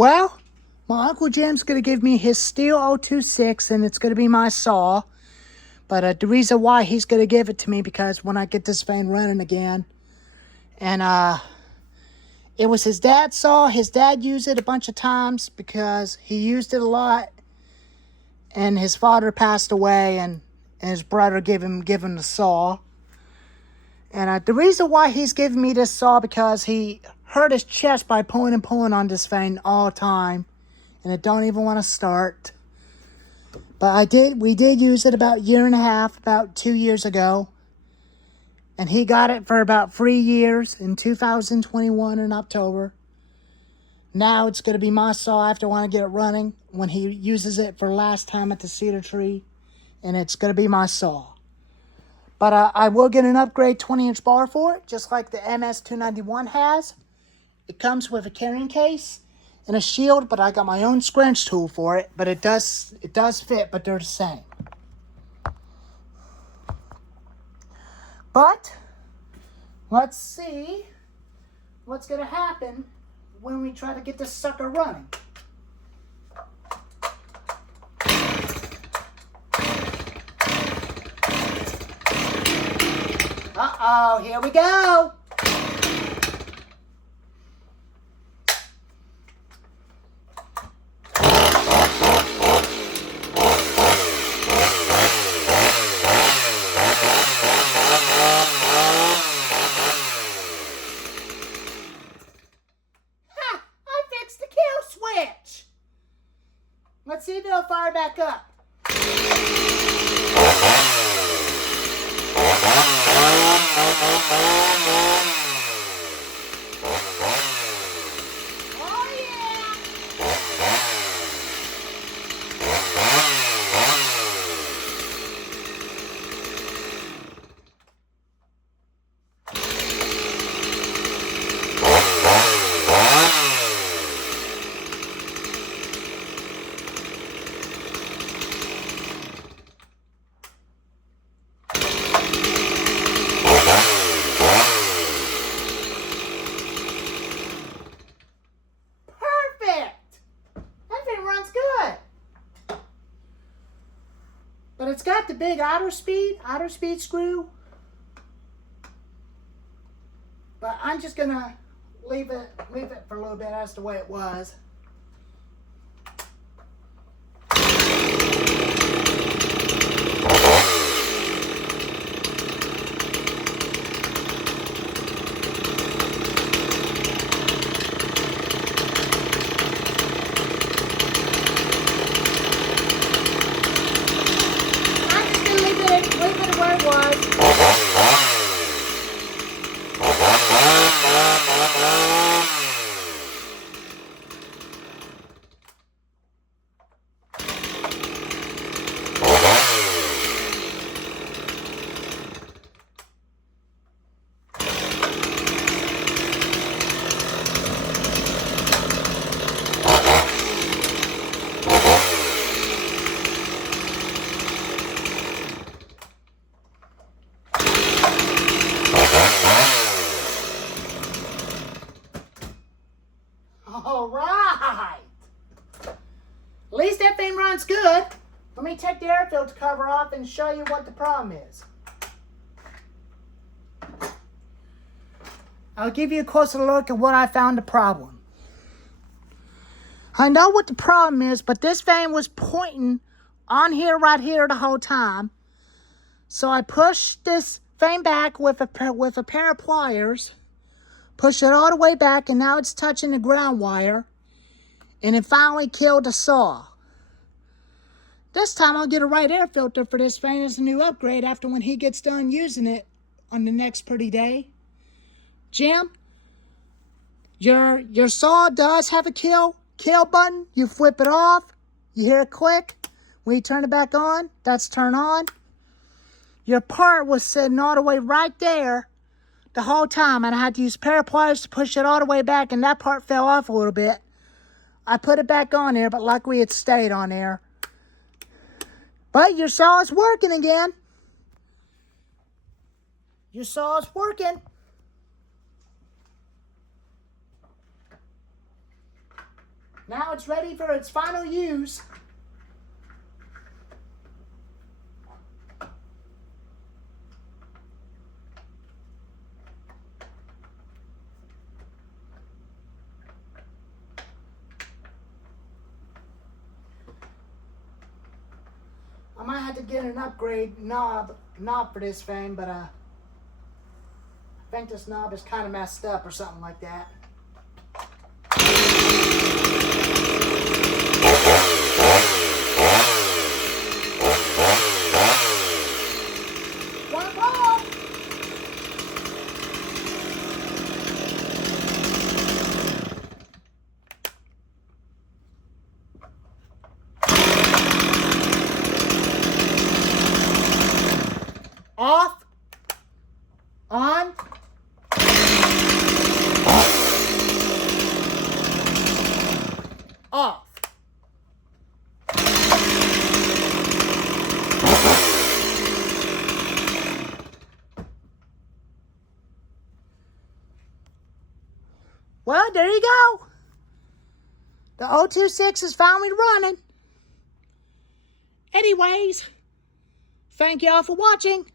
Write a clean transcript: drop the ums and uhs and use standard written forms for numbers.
Well, my Uncle Jim's going to give me his stihl 026, and it's going to be my saw. But the reason why he's going to give it to me, because when I get this thing running again, and it was his dad's saw. His dad used it a bunch of times because he used it a lot, and his father passed away, and his brother gave him the saw. And the reason why he's giving me this saw, because he hurt his chest by pulling and pulling on this thing all the time, and it don't even want to start. But we did use it about a year and a half, about 2 years ago. And he got it for about 3 years in 2021 in October. Now it's going to be my saw. I have to want to get it running when he uses it for last time at the cedar tree. And it's going to be my saw. But I will get an upgrade 20-inch bar for it, just like the MS291 has. It comes with a carrying case and a shield, but I got my own scrunch tool for it. But it does fit, but they're the same. But let's see what's going to happen when we try to get this sucker running. Uh-oh, here we go. Switch. Let's see if it'll fire back up. Oh yeah. But it's got the big outer speed screw. But I'm just gonna leave it for a little bit as the way it was. All right. At least that thing runs good. Let me take the air filter cover off and show you what the problem is. I'll give you a closer look at what I found the problem. I know what the problem is, but this thing was pointing on here, right here, the whole time. So I pushed this thing back with a pair of pliers, pushed it all the way back, and now it's touching the ground wire, and it finally killed the saw. This time I'll get a right air filter for this thing as a new upgrade after when he gets done using it on the next pretty day. Jim, your saw does have a kill button. You flip it off, you hear it click. When you turn it back on, that's turn on. Your part was sitting all the way right there the whole time, and I had to use a pair of pliers to push it all the way back, and that part fell off a little bit. I put it back on there, but luckily it stayed on there. But your saw is working again. Your saw is working. Now it's ready for its final use. I might have to get an upgrade knob for this thing, but I think this knob is kind of messed up or something like that. Off, on, off. Well, there you go. The 026 is finally running. Anyways, thank y'all for watching.